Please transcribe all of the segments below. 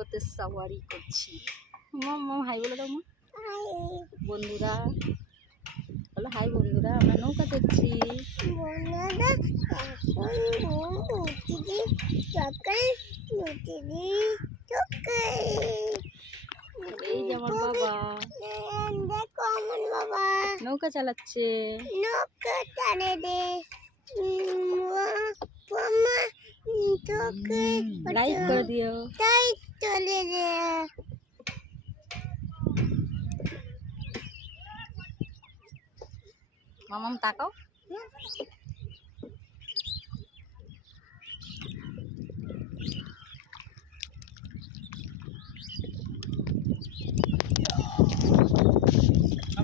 নৌকোতে সাওয়ারি করছি। মাম হাই বলে দাও মা। বন্ধুরা বলো হাই বন্ধুরা, আমরা নৌকা দেখছি। এই যে আমার বাবা নৌকা চালাচ্ছে। লাইক করে দিও। মামাম তাকাও।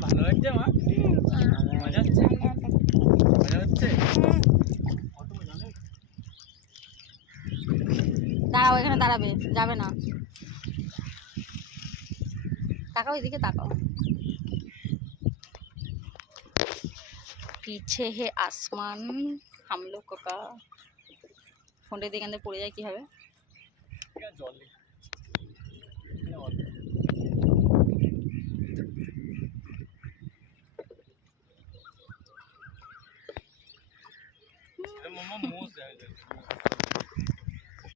ভালো লাগছে মা? মজা হচ্ছে? মজা হচ্ছে? কত মজা নেই? দাঁড়াও, এখানে দাঁড়াবে, যাবে না। তাকাও, এদিকে তাকাও। पीछे है आसमान हम लोग का। ফোনটা দিয়ে এখানে পড়ে যায় কি হবে? মামা মোজ